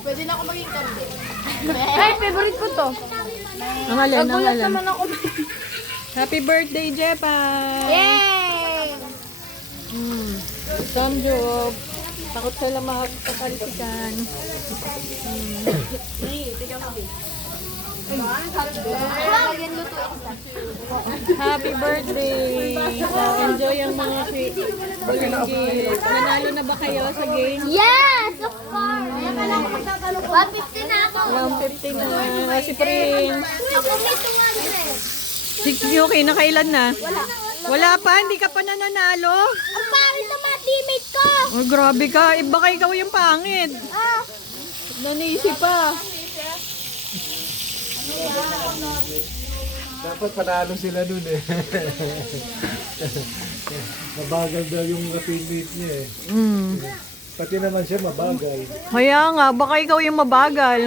Pwede na ako maging kambi. Ay, favorite ko to. Ang alin, ang Nagulat alin. naman ako. Happy birthday, Jepa! Yay! Samjob. Takot sila makakatalsikan. Happy birthday! Enjoy ang mga gift. Nanalo na ba kayo sa game? Yes, of course. 150 na ako. 150 na. Si Prince. Ako may 200. Si Yuki, nakailan na? Wala pa, hindi ka pa nananalo. Ang pangit ng mga teammate ko. Oh, grabe ka. Baka ikaw yung pangit. Ah, Nanisi pa. Dapat panalo sila nun eh. Mabagal daw yung teammate niya eh. Pati naman siya mabagal. Kaya nga, baka ikaw yung mabagal.